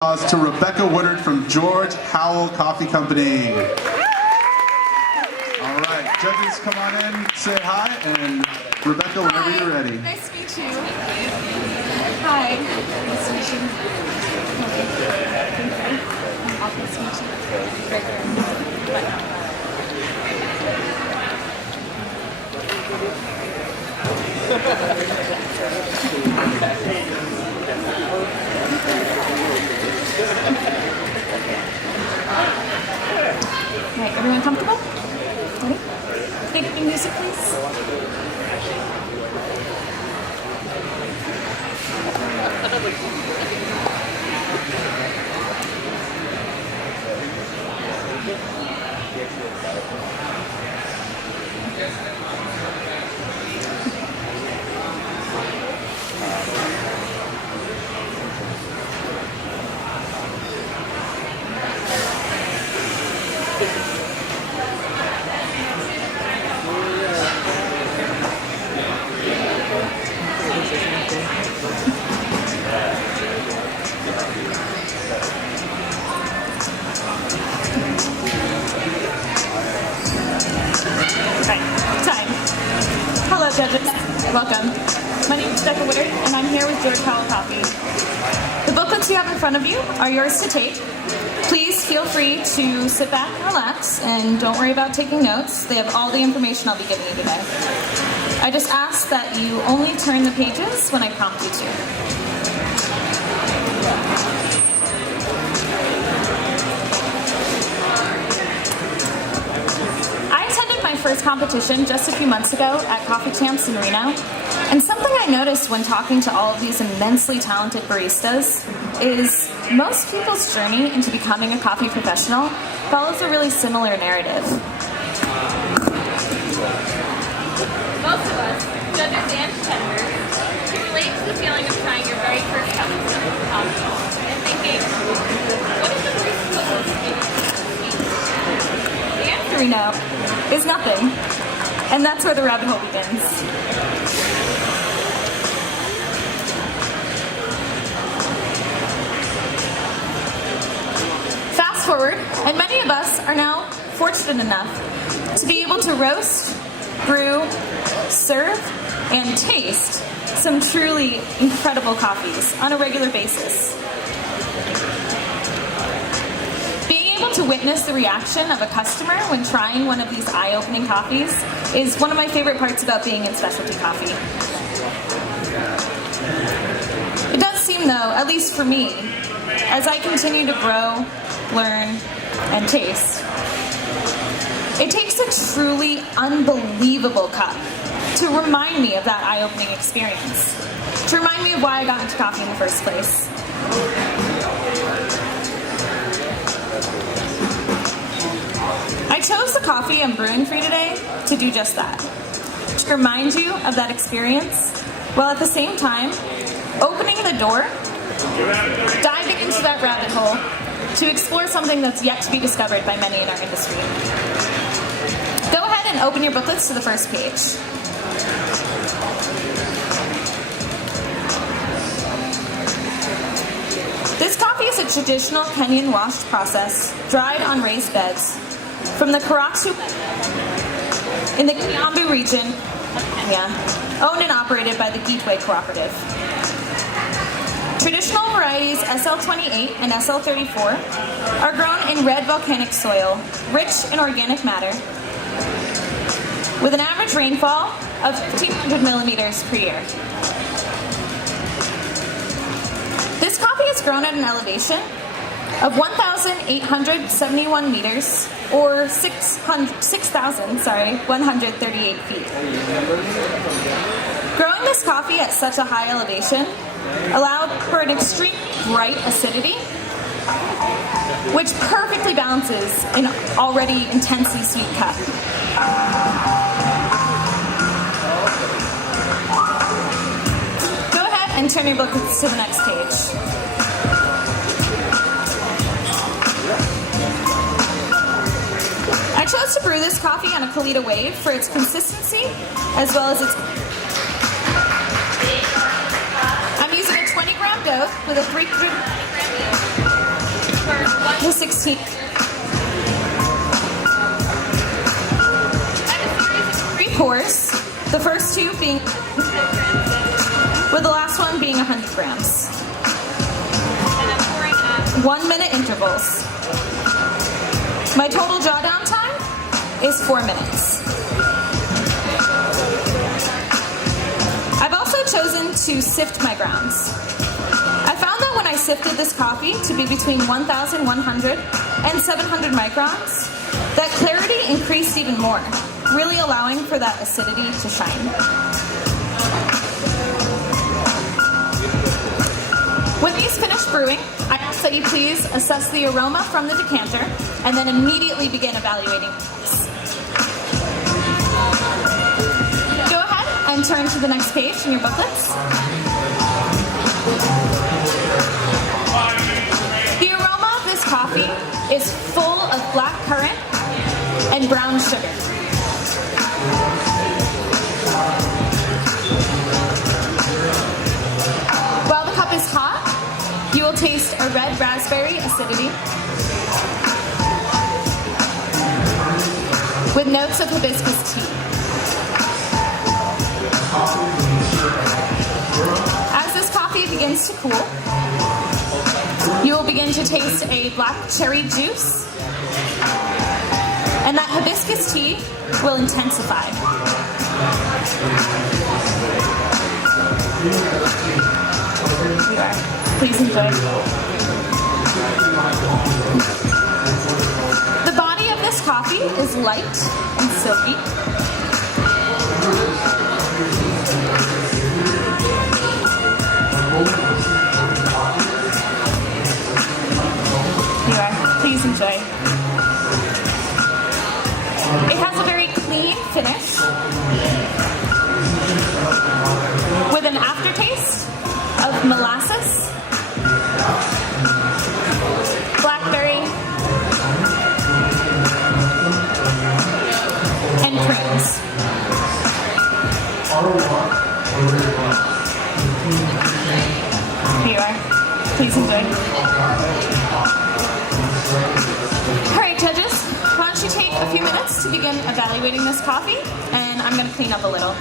To Rebecca Woodard from George Howell Coffee Company. All right, judges, come on in, say hi, and Rebecca, whenever you're ready. Nice to meet you. Hi. Nice to meet you. Nice to meet you. Right Right, everyone comfortable? Ready? Take music, please. Hello judges, welcome. My name is Becca Woodard and I'm here with George Howell Coffee. The booklets you have in front of you are yours to take. Please feel free to sit back and relax and don't worry about taking notes. They have all the information I'll be giving you today. I just ask that you only turn the pages when I prompt you to. First competition just a few months ago at Coffee Champs in Reno, and something I noticed when talking to all of these immensely talented baristas is most people's journey into becoming a coffee professional follows a really similar narrative. Most of us, judges and competitors, can relate to the feeling of trying your very first cup of coffee and thinking, what is the barista supposed to do? The answer we know is nothing, and that's where the rabbit hole begins. Fast forward, and many of us are now fortunate enough to be able to roast, brew, serve, and taste some truly incredible coffees on a regular basis. To witness the reaction of a customer when trying one of these eye-opening coffees is one of my favorite parts about being in specialty coffee. It does seem though, at least for me, as I continue to grow, learn, and taste, it takes a truly unbelievable cup to remind me of that eye-opening experience, to remind me of why I got into coffee in the first place. I chose the coffee I'm brewing for you today to do just that, to remind you of that experience, while at the same time opening the door, diving into that rabbit hole to explore something that's yet to be discovered by many in our industry. Go ahead and open your booklets to the first page. This coffee is a traditional Kenyan washed process, dried on raised beds, from the Karaksu in the Kiambu region of Kenya, owned and operated by the Gateway Cooperative. Traditional varieties SL28 and SL34 are grown in red volcanic soil, rich in organic matter, with an average rainfall of 1,500 millimeters per year. This coffee is grown at an elevation of 1,871 meters, or 6,138 feet. Growing this coffee at such a high elevation allowed for an extreme bright acidity, which perfectly balances an already intensely sweet cup. Go ahead and turn your booklets to the next page. I chose to brew this coffee on a Kalita wave for its consistency as well as its... I'm using a 20-gram dough with a 300 the 16th. I have a series of 3 pours, the first 2 being with the last one being 100 grams. And I'm pouring at 1 minute intervals. My total jawdown time is 4 minutes. I've also chosen to sift my grounds. I found that when I sifted this coffee to be between 1,100 and 700 microns, that clarity increased even more, really allowing for that acidity to shine. When these finish brewing, I ask that you please assess the aroma from the decanter and then immediately begin evaluating this. Go ahead and turn to the next page in your booklets. The aroma of this coffee is full of black currant and brown sugar. While the cup is hot, you will taste a red raspberry acidity with notes of hibiscus tea. As this coffee begins to cool, you will begin to taste a black cherry juice, and that hibiscus tea will intensify. Here you are. Please enjoy. The body of this coffee is light and silky. Here you are. Please enjoy. It has a very clean finish with an aftertaste of molasses, blackberry, and creams. Here you are. Please enjoy. All right, judges, why don't you take a few minutes to begin evaluating this coffee, and I'm going to clean up a little.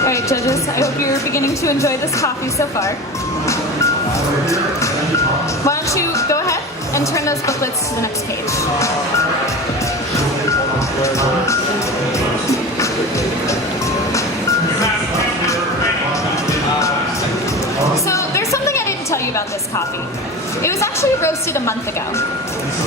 All right, judges, I hope you're beginning to enjoy this coffee so far. Why don't you go ahead and turn those booklets to the next page. So there's something I didn't tell you about this coffee. It was actually roasted a month ago.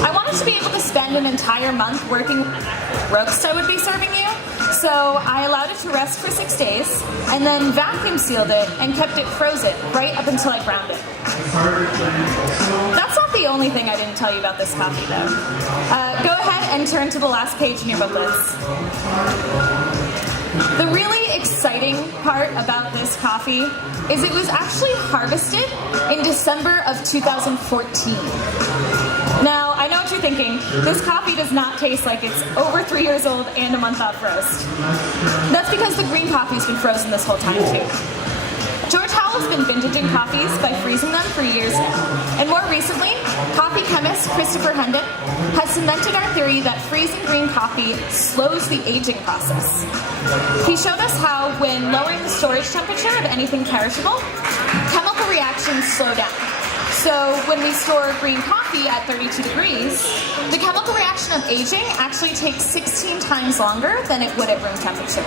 I wanted to be able to spend an entire month working with the roast I would be serving you, so I allowed it to rest for 6 days, and then vacuum sealed it and kept it frozen right up until I ground it. That's not the only thing I didn't tell you about this coffee, though. Go ahead and turn to the last page in your booklets. The really exciting part about this coffee is it was actually harvested in December of 2014. Now, I know what you're thinking. This coffee does not taste like it's over 3 years old and a month off roast. That's because the green coffee's been frozen this whole time, too. George Howell has been vintaging coffees by freezing them for years now. And more recently, coffee chemist Christopher Hendon has cemented our theory that freezing green coffee slows the aging process. He showed us how when lowering the storage temperature of anything perishable, chemical reactions slow down. So when we store green coffee at 32 degrees, the chemical reaction of aging actually takes 16 times longer than it would at room temperature,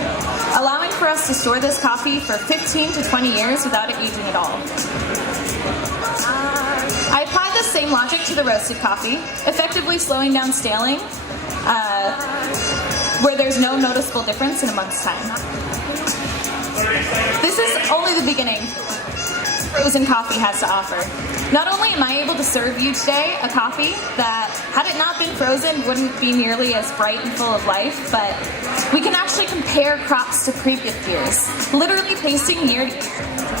allowing for us to store this coffee for 15 to 20 years without it aging at all. I applied the same logic to the roasted coffee, effectively slowing down staling, where there's no noticeable difference in a month's time. This is only the beginning frozen coffee has to offer. Not only am I able to serve you today a coffee that, had it not been frozen, wouldn't be nearly as bright and full of life, but we can actually compare crops to previous years, literally tasting near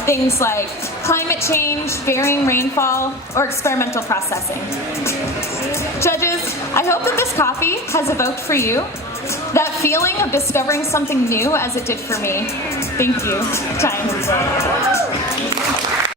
things like climate change, varying rainfall, or experimental processing. Judges, I hope that this coffee has evoked for you that feeling of discovering something new as it did for me. Thank you. Time.